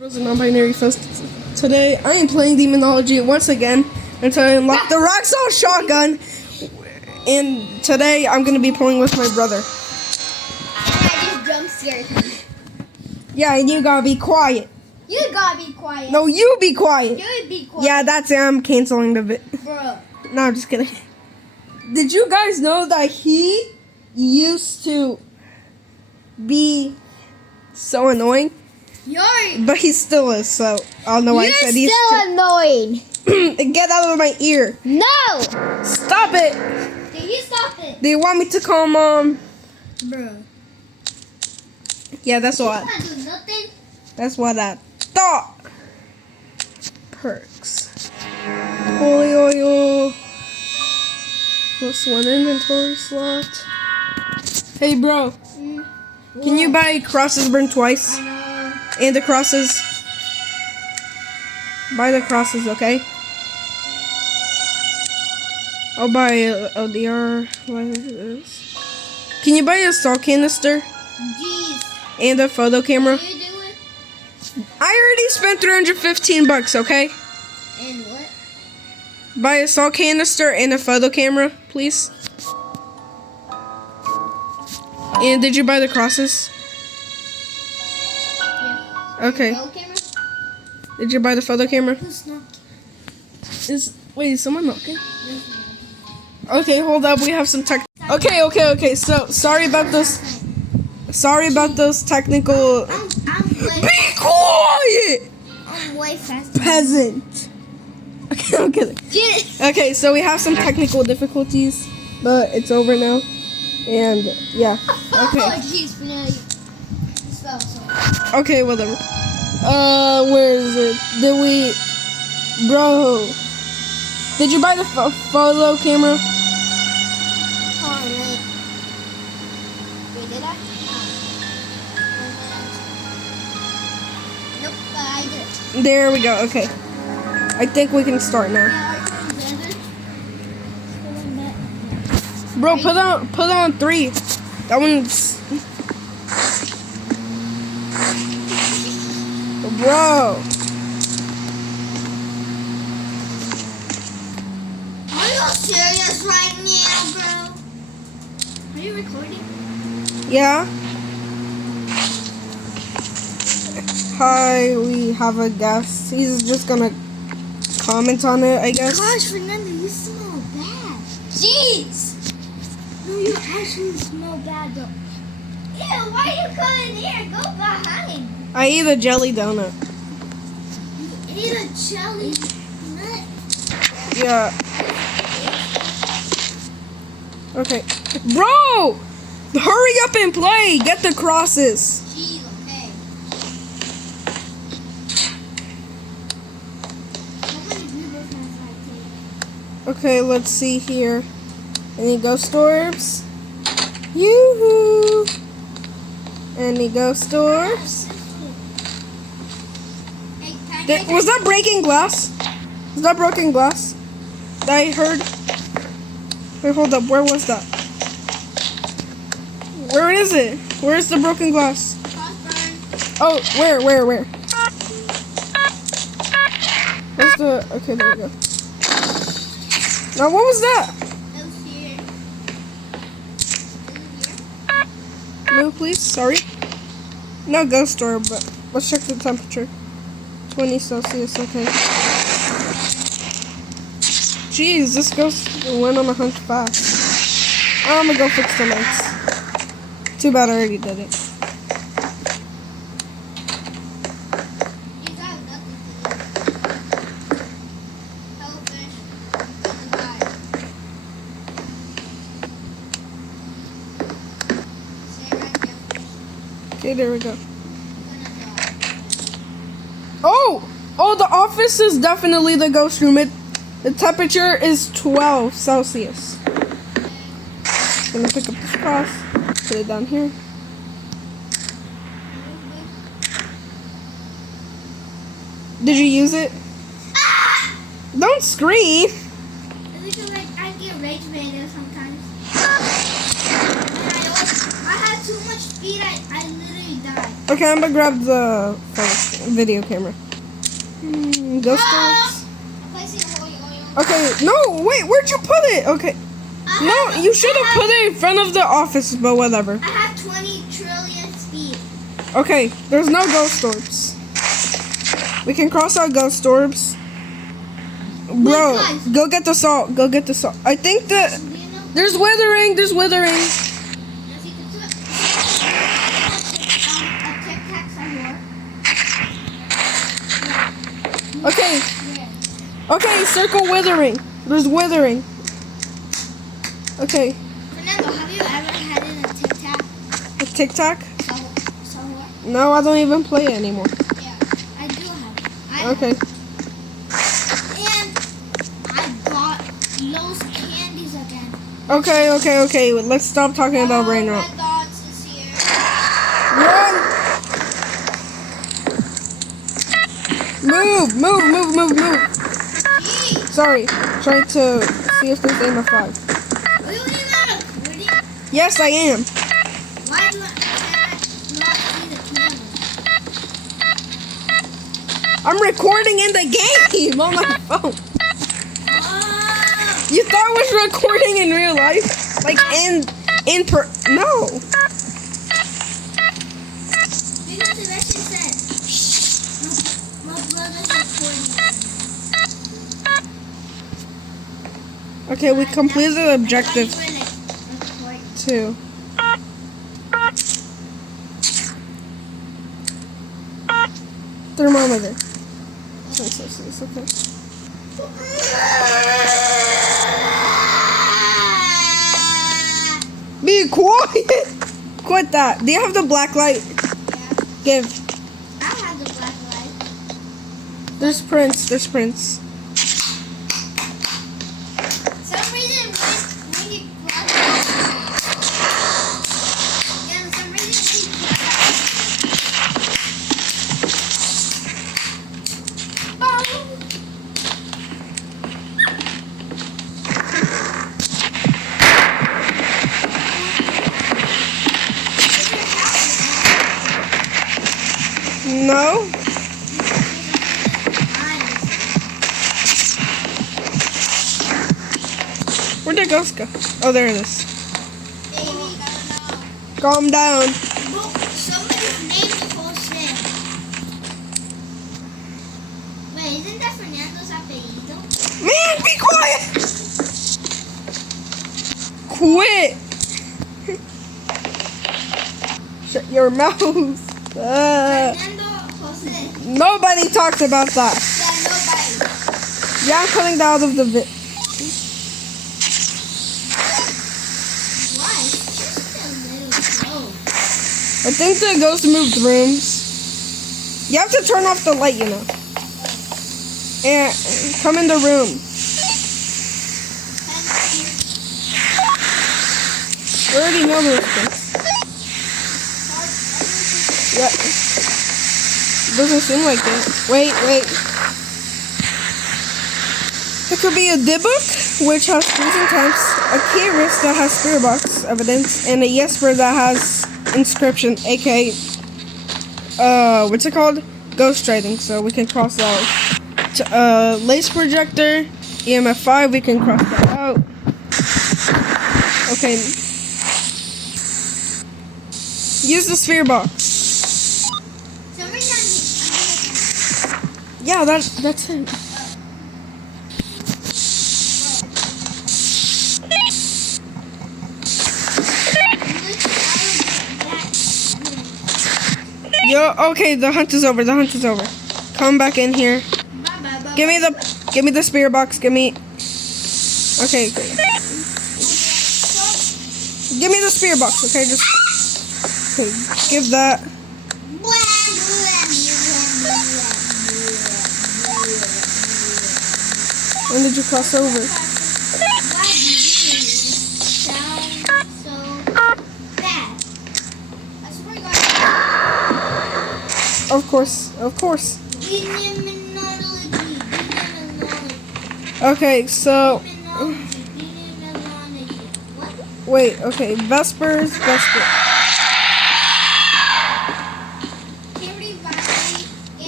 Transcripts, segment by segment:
Those are non-binary folks. Today I am playing demonology once again until I unlock the rock salt shotgun. And today I'm gonna be playing with my brother. And I just jump scared him. Yeah, and you gotta be quiet. You gotta be quiet. No, you be quiet. You be quiet. Yeah, that's it. I'm canceling the bit. Bro. No, I'm just kidding. Did you guys know that he used to be so annoying? But he still is, so I don't know why I said he's still annoying. Get out of my ear. No! Stop it! Did you stop it? Do you want me to call Mom? Bro. Yeah, that's what. Not do nothing. That's what I thought. Perks. Holy oil. Plus one inventory slot. Hey, bro. Can you buy crosses burned twice? And the crosses. Buy the crosses, okay? I'll buy a LDR. What is this? Can you buy a salt canister? Jeez. And a photo camera? What are you doing? I already spent 315 bucks, okay? And what? Buy a salt canister and a photo camera, please. And did you buy the crosses? Yeah. Okay. Photo camera? Did you buy the photo camera? Who's knocking? Wait, is someone knocking? Okay, hold up. We have some tech. Okay. So sorry about this. Sorry about those technical. I'm Be quiet, way faster. peasant. Okay, I'm kidding. Okay, so we have some technical difficulties, but it's over now. And yeah. Okay. Oh, jeez, finale. Spell, sorry. Okay, whatever. Where is it? Bro, did you buy the photo camera? Oh, wait. Wait, did I? Nope, I did. There we go. Okay, I think we can start now. Bro, put on 3. That one's. Bro. Are you serious right now, bro? Are you recording? Yeah. Hi, we have a guest. He's just gonna comment on it, I guess. Gosh, Fernando, you smell bad. Jeez! No, you actually smell bad, though. Ew, why are you coming here? Go behind. I eat a jelly donut. You ate a jelly nut? Yeah. Okay. Bro! Hurry up and play! Get the crosses. Jeez, okay. Okay, let's see here. Any ghost orbs? Yoo-hoo! Any ghost orbs? Was that breaking glass? Was that broken glass? That I heard? Wait, hold up. Where was that? Where is it? Where's the broken glass? Oh, where? Where's the... Okay, there we go. Now, what was that? No, please. Sorry. No ghost orb, but let's check the temperature. 20 Celsius, okay. Jeez, this ghost went on a hunt fast. I'm gonna go fix the lights. Too bad I already did it. Okay, there we go. Oh, the office is definitely the ghost room. The temperature is 12 Celsius. I'm gonna pick up this cross, put it down here. Did you use it? Don't scream. I get rage bait sometimes. had too much speed. I literally died. Okay, I'm gonna grab the video camera. Ghost orbs. Okay, no, wait, where'd you put it? Okay. No, you should have put it in front of the office, but whatever. I have 20 trillion speed. Okay, there's no ghost orbs. We can cross out ghost orbs. Bro, go get the salt. Go get the salt. I think that there's withering. There's withering. Okay. Okay, circle withering. There's withering. Okay. Fernando, have you ever had it a Tic Tac? A Tic Tac? Somewhere? No, I don't even play it anymore. Yeah, I do have it. Okay. And I got those candies again. Okay. Let's stop talking about brain rot. Red Dots is here. Run! Move! Jeez. Sorry, trying to see if there's aim of 5. Are you even recording? Yes, I am. Why do I not see the camera? I'm recording in the game on my phone. Oh. You thought I was recording in real life? Like no. Because the message said, my brother's recording. Okay, we completed the objective too. Thermometer. Okay. Be quiet! Quit that. Do you have the black light? Yeah. Give. I have the black light. There's Prince. Some reason when you plug it, yeah, for some reason when you plug it, No? Where'd the ghost go? Oh, there it is. baby, Calm down. look, somebody's name is Jose. Wait, isn't that Fernando's apellido? Man, be quiet! Quit! Shut your mouth. Fernando Jose. Nobody talks about that. Yeah, nobody. Yeah, I'm cutting that out of the vid. Why? It's just a little slow. I think the ghost moved rooms. You have to turn off the light, you know. And come in the room. We already know those things. Yeah. Doesn't seem like it. Wait. It could be a D-book, which has freezing temps, a key wrist that has spirit box evidence, and a Jesper that has inscription, aka, what's it called? Ghost writing, so we can cross that out. Lace projector, EMF 5, we can cross that out. Okay. Use the sphere box. Yeah, that's it. Yo, okay, the hunt is over. Come back in here. Give me the spirit box. Okay. Give me the spirit box, okay? Okay, give that. When did you cross over? Why do you sound so bad? I swear to God. Of course. Demonology. Okay, so Demonology. wait, okay, Vesper.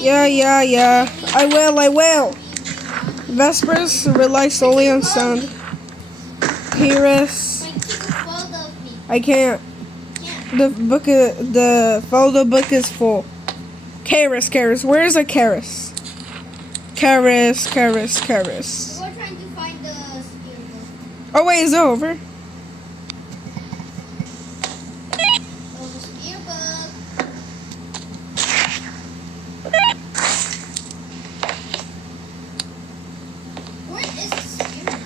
Yeah. I will. Vespers rely solely on sound. Paris. I can't. The photo book is full. Karis. Where is a Karis? Karis. We're trying to find the spirit book. Oh wait, is it over? Oh, the spirit book. Where is the spirit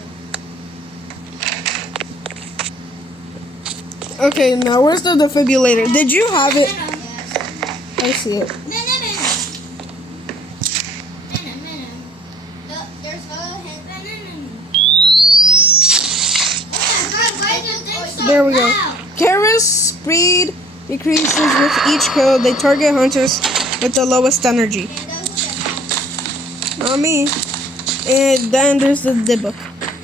book? Okay, now where's the defibrillator? Did you have it? Yes. I see it. There's a hand. There we go. Karis speed decreases with each kill. They target hunters with the lowest energy. Not me. And then there's the Dibbook.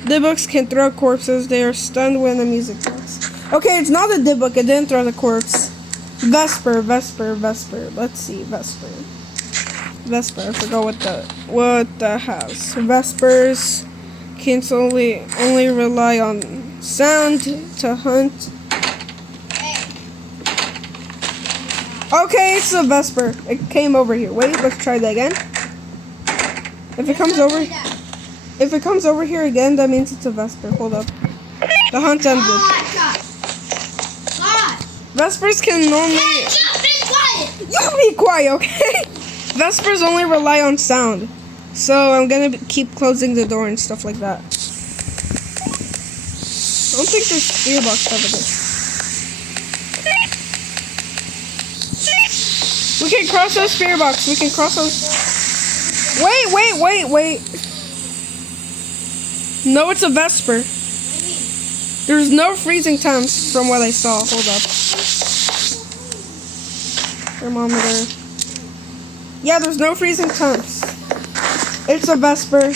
Dibbooks can throw corpses. They are stunned when the music plays. Okay, it's not a Dibbook. It didn't throw the corpse. Vesper. Let's see, Vesper. I forgot what that has. Vespers can only rely on sound to hunt. Okay, it's a Vesper. It came over here. Wait, let's try that again. If it comes over here again, that means it's a Vesper. Hold up. The hunt ended. Vespers can only... You be quiet, okay? Vespers only rely on sound. So I'm gonna keep closing the door and stuff like that. I don't think there's spear box over there. We can cross those spear box. Wait. No, it's a Vesper. There's no freezing temps from what I saw. Hold up. Thermometer. Yeah, there's no freezing temps. It's a Vesper.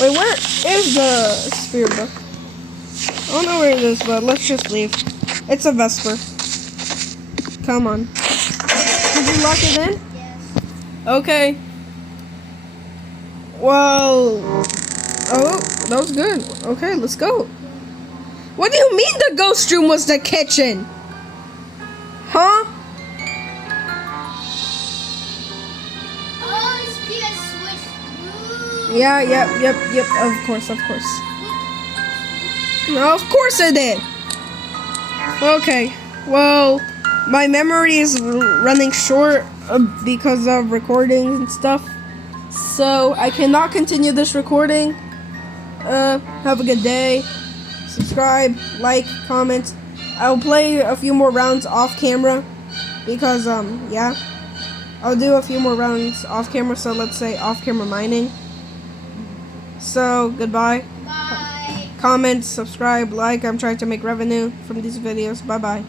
Wait, where is the spirit book? I don't know where it is, but let's just leave. It's a Vesper. Come on. Did you lock it in? Yes. Okay. Well. Oh, that was good. Okay, let's go. What do you mean the ghost room was the kitchen? Huh? Oh, it's PS switched through. Yeah, yep. Of course. No, of course I did. Okay. Well, my memory is running short because of recordings and stuff. So I cannot continue this recording. Have a good day. Subscribe, like, comment. I'll play a few more rounds off camera because yeah. I'll do a few more rounds off camera, so let's say off camera mining. So goodbye. Bye. Comment, subscribe, like. I'm trying to make revenue from these videos. Bye bye.